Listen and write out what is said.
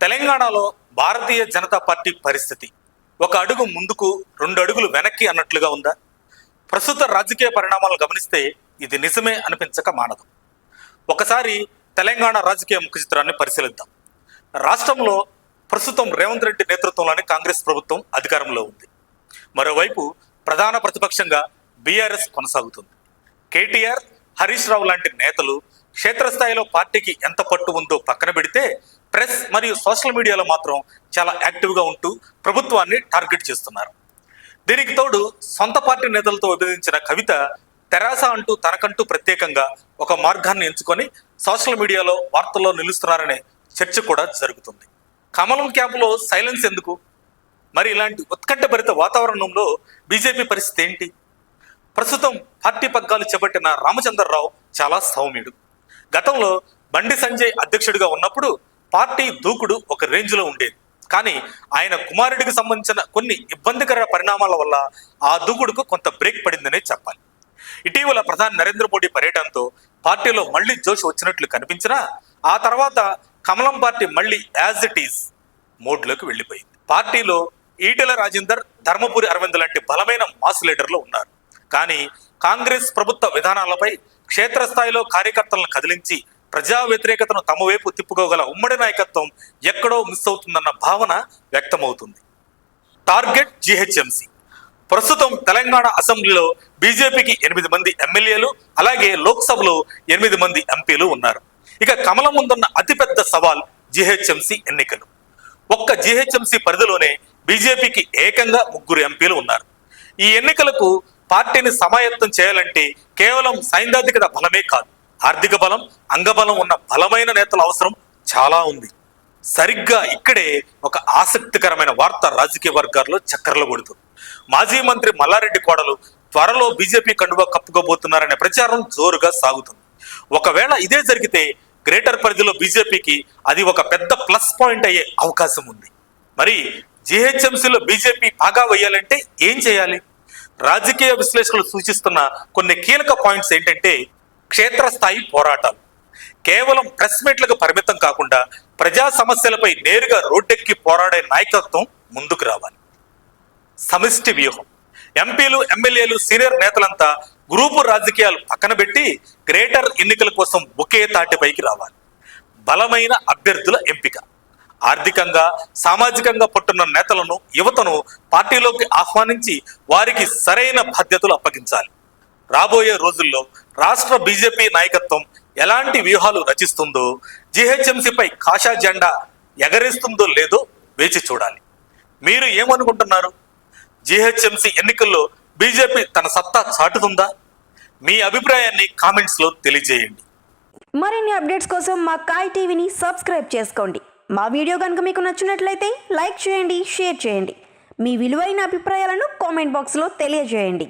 తెలంగాణలో భారతీయ జనతా పార్టీ పరిస్థితి ఒక అడుగు ముందుకు 2 అడుగులు వెనక్కి అన్నట్లుగా ఉందా? ప్రస్తుత రాజకీయ పరిణామాలను గమనిస్తే ఇది నిజమే అనిపించక మానదు. ఒకసారి తెలంగాణ రాజకీయ ముఖ చిత్రాన్ని పరిశీలిద్దాం. రాష్ట్రంలో ప్రస్తుతం రేవంత్ రెడ్డి నేతృత్వంలోని కాంగ్రెస్ ప్రభుత్వం అధికారంలో ఉంది. మరోవైపు ప్రధాన ప్రతిపక్షంగా బీఆర్ఎస్ కొనసాగుతుంది. కేటీఆర్, హరీష్ రావు లాంటి నేతలు క్షేత్రస్థాయిలో పార్టీకి ఎంత పట్టు ఉందో పక్కన పెడితే ప్రెస్ మరియు సోషల్ మీడియాలో మాత్రం చాలా యాక్టివ్గా ఉంటూ ప్రభుత్వాన్ని టార్గెట్ చేస్తున్నారు. దీనికి తోడు సొంత పార్టీ నేతలతో విభజించిన కవిత తెరాస అంటూ తనకంటూ ప్రత్యేకంగా ఒక మార్గాన్ని ఎంచుకొని సోషల్ మీడియాలో వార్తల్లో నిలుస్తున్నారనే చర్చ కూడా జరుగుతుంది. కమలం క్యాంపులో సైలెన్స్ ఎందుకు? మరి ఇలాంటి ఉత్కంఠభరిత వాతావరణంలో బీజేపీ పరిస్థితి ఏంటి? ప్రస్తుతం పార్టీ పగ్గాలు చేపట్టిన రామచంద్రరావు చాలా సౌమ్యుడు. గతంలో బండి సంజయ్ అధ్యక్షుడిగా ఉన్నప్పుడు పార్టీ దూకుడు ఒక రేంజ్లో ఉండేది. కానీ ఆయన కుమారుడికి సంబంధించిన కొన్ని ఇబ్బందికర పరిణామాల వల్ల ఆ దూకుడుకు కొంత బ్రేక్ పడిందనే చెప్పాలి. ఇటీవల ప్రధాని నరేంద్ర మోడీ పర్యటనతో పార్టీలో మళ్లీ జోష్ వచ్చినట్లు కనిపించినా ఆ తర్వాత కమలం పార్టీ మళ్లీ యాజ్ ఇట్ ఈజ్ మోడ్లోకి వెళ్ళిపోయింది. పార్టీలో ఈటెల రాజేందర్, ధర్మపురి అరవింద్ లాంటి బలమైన మాస్ లీడర్లు ఉన్నారు. కానీ కాంగ్రెస్ ప్రభుత్వ విధానాలపై క్షేత్రస్థాయిలో కార్యకర్తలను కదిలించి ప్రజా వ్యతిరేకతను తమ వైపు తిప్పుకోగల ఉమ్మడి నాయకత్వం ఎక్కడో మిస్ అవుతుందన్న భావన వ్యక్తమవుతుంది. Target GHMC. ప్రస్తుతం తెలంగాణ అసెంబ్లీలో బీజేపీకి 8 మంది ఎమ్మెల్యేలు, అలాగే లోక్సభలో 8 మంది ఎంపీలు ఉన్నారు. ఇక కమలం ముందున్న అతిపెద్ద సవాల్ జీహెచ్ఎంసీ ఎన్నికలు. ఒక్క జీహెచ్ఎంసీ పరిధిలోనే బీజేపీకి ఏకంగా 3 ఎంపీలు ఉన్నారు. ఈ ఎన్నికలకు పార్టీని సమాయత్తం చేయాలంటే కేవలం సైద్ధాంతిక బలమే కాదు, ఆర్థిక బలం, అంగబలం ఉన్న బలమైన నేతల అవసరం చాలా ఉంది. సరిగ్గా ఇక్కడే ఒక ఆసక్తికరమైన వార్త రాజకీయ వర్గాల్లో చక్కర్లు కొడుతుంది. మాజీ మంత్రి మల్లారెడ్డి కోడలు త్వరలో బీజేపీ కండువా కప్పుకోబోతున్నారనే ప్రచారం జోరుగా సాగుతుంది. ఒకవేళ ఇదే జరిగితే గ్రేటర్ పరిధిలో బీజేపీకి అది ఒక పెద్ద ప్లస్ పాయింట్ అయ్యే అవకాశం ఉంది. మరి జీహెచ్ఎంసీలో బీజేపీ బాగా వేయాలంటే ఏం చేయాలి? రాజకీయ విశ్లేషకులు సూచిస్తున్న కొన్ని కీలక పాయింట్స్ ఏంటంటే, క్షేత్రస్థాయి పోరాటాలు. కేవలం ప్రెస్ మీట్లకు పరిమితం కాకుండా ప్రజా సమస్యలపై నేరుగా రోడ్డెక్కి పోరాడే నాయకత్వం ముందుకు రావాలి. సమిష్టి వ్యూహం. ఎంపీలు, ఎమ్మెల్యేలు, సీనియర్ నేతలంతా గ్రూపు రాజకీయాలు పక్కన పెట్టి గ్రేటర్ ఎన్నికల కోసం ఒకే తాటిపైకి రావాలి. బలమైన అభ్యర్థుల ఎంపిక. ఆర్థికంగా, సామాజికంగా పట్టున్న నేతలను, యువతను పార్టీలోకి ఆహ్వానించి వారికి సరైన బాధ్యతలు అప్పగించాలి. రాబోయే రోజుల్లో రాష్ట్ర బీజేపీ నాయకత్వం ఎలాంటి వ్యూహాలు రచిస్తుందో, జీహెచ్ఎంసీపై కాషా జెండా ఎగరేస్తుందో లేదో వేచి చూడాలి. మీరు ఏమనుకుంటున్నారు? జీహెచ్ఎంసీ ఎన్నికల్లో బీజేపీ తన సత్తా చాటుతుందా? మీ అభిప్రాయాన్ని కామెంట్స్లో తెలియజేయండి. మరిన్ని అప్డేట్స్ కోసం మా కాయ్ టీవీని సబ్స్క్రైబ్ చేసుకోండి. మా వీడియో కనుక మీకు నచ్చినట్లయితే లైక్ చేయండి, షేర్ చేయండి. మీ విలువైన అభిప్రాయాలను కామెంట్ బాక్స్లో తెలియజేయండి.